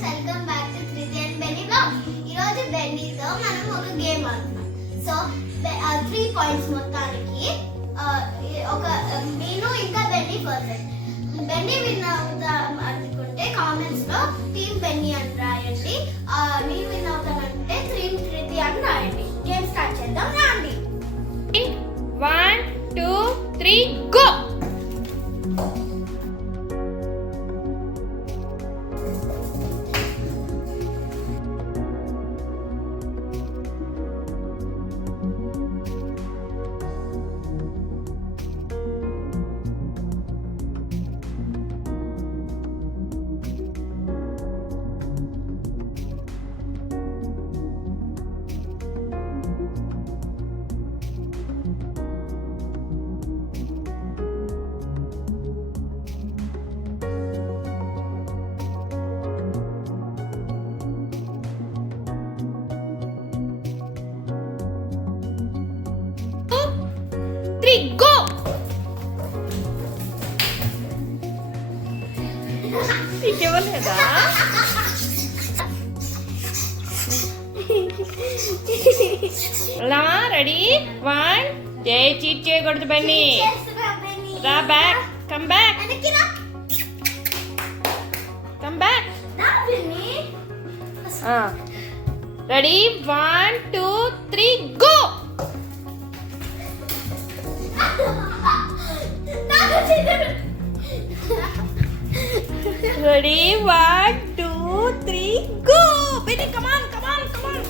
Friends, welcome back to Kriti and Benny blog. ఈ రోజు బెన్నీతో మనం ఒక గేమ్ ఆడుతున్నాం. సో 3 పాయింట్స్ మొత్తానికి ఒక నేను ఇంకా బెన్నీ పర్ఫెక్ట్. బెన్నీ విన్ అవుతాం అనుకుంటే కామెంట్స్ లో టీమ్ బెన్నీ అని రాయండి. నేను విన్ అవుతానంటే టీమ్ కృతి అని రాయండి. గేమ్ స్టార్ట్ చేద్దాం రండి. 1 2 3 గో. Go! ఇవ్వలేదా? అలా రెడీ 1 చీట్ చేయకూడదు బన్నీ. రా back, come back, come back. Ready 1 2 3 go. Ready 1 2 3 go. Benny, come on, come on, come on.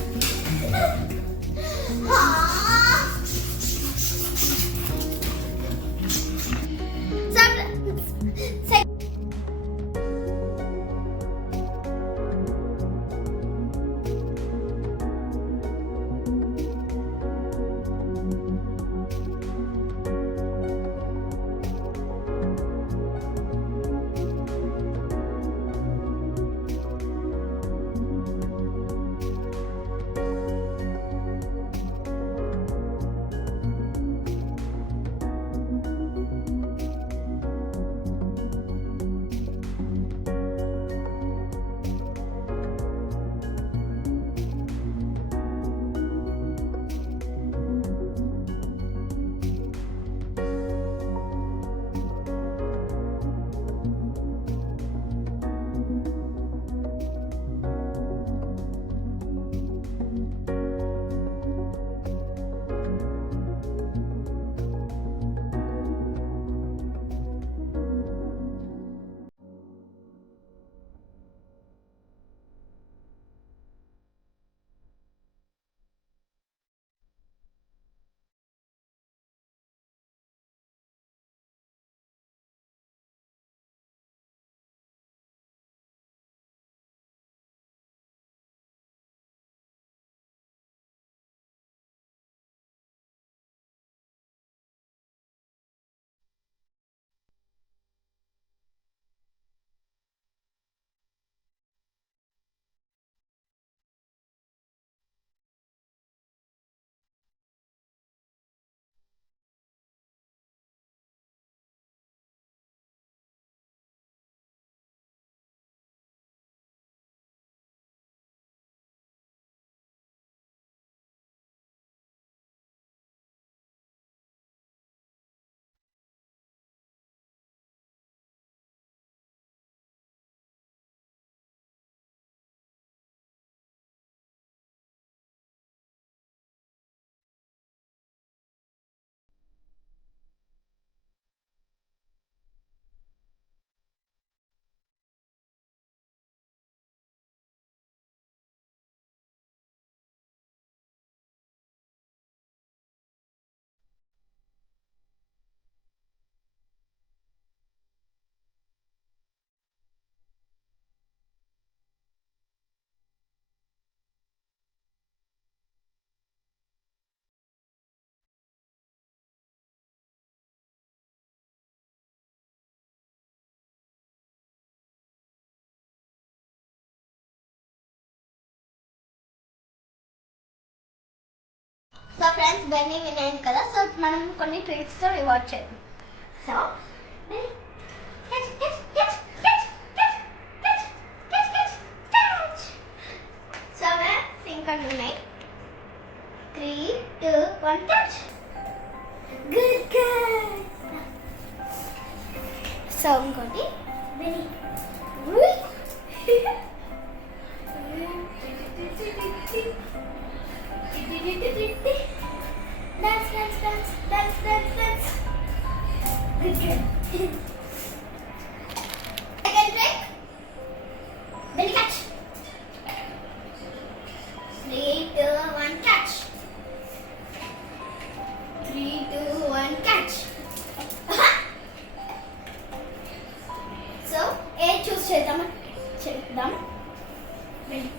So friends, Benny win అయింది కదా. సో మనం కొన్ని ట్రీట్స్తో రివార్డ్ చేద్దాం. సో తోటి బెన్నీ ఉయ్. Dance, dance, dance, dance, dance, dance. Good girl. Second trick. Belly catch. 3, 2, 1, catch. 3, 2, 1, catch. So, choose చేద్దాం. Belly.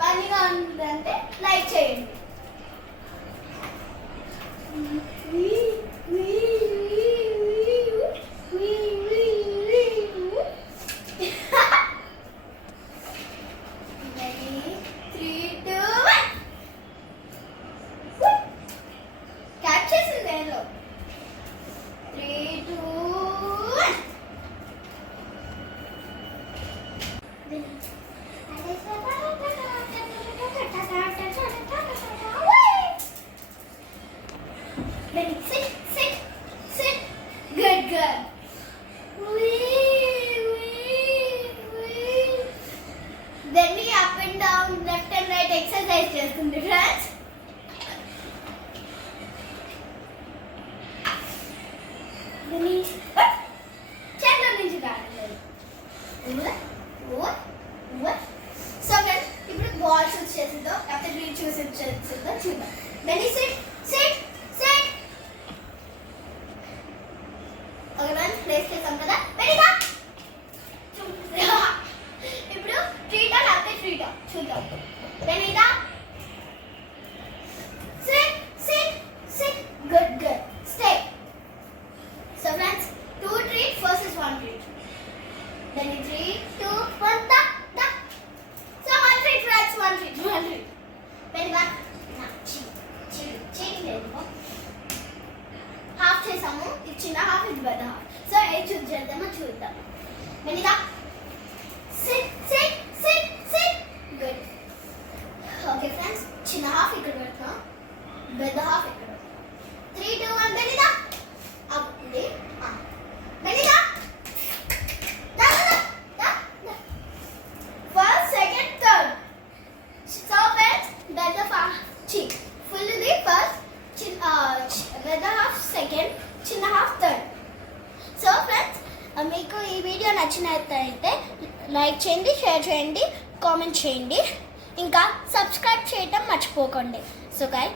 పనిగా ఉందంటే లైక్ చేయండి. క్యాచ్ చేసింది ఏదో 3, 2, 1. Benny, sit, sit, sit. Good girl. Benny up and down, left and right exercise చేస్తుంది friends. Benny, చెట్ల నుంచి కాడలేదు. సో ఫ్రెండ్స్ ఇప్పుడు బాల్ చూస్ చేసిందో లేకపోతే రీల్ చూస్ చేసిందో చూద్దాం. Benny sit sit sit. Okay friends place చేసాం కదా. బెన్నీగా ఇప్పుడు ట్రీటా లేకపోతే ట్రీటా చూద్దాం. బెన్నీగా sit sit sit. Good good. Stay. So friends 2 treat versus 1 treat. Benny 3, 2, 1, da, da. So 1 treat, friends, 1 treat, 1 treat. Benny back. Now, cheating. Half చేసాము. ఇది చిన్న హాఫ్, ఇది పెద్ద హాఫ్. సో ఏ చూస్ చేద్దామో చూద్దాం. Benny da. Sit, sit, sit, sit. Good. Okay friends, చిన్న హాఫ్ ఇక్కడ పెడతాం, పెద్ద హాఫ్ ఇక్కడ పెడతాం. 3, 2, 1, Benny da. Up, Benny da. First, second, third. So friends, better half, full the first, better half second, చిన్న half third. So friends, మీకు ఈ వీడియో నచ్చినట్లయితే లైక్ చేయండి, షేర్ చేయండి, కామెంట్ చేయండి, ఇంకా సబ్స్క్రైబ్ చేయటం మర్చిపోకండి. So guys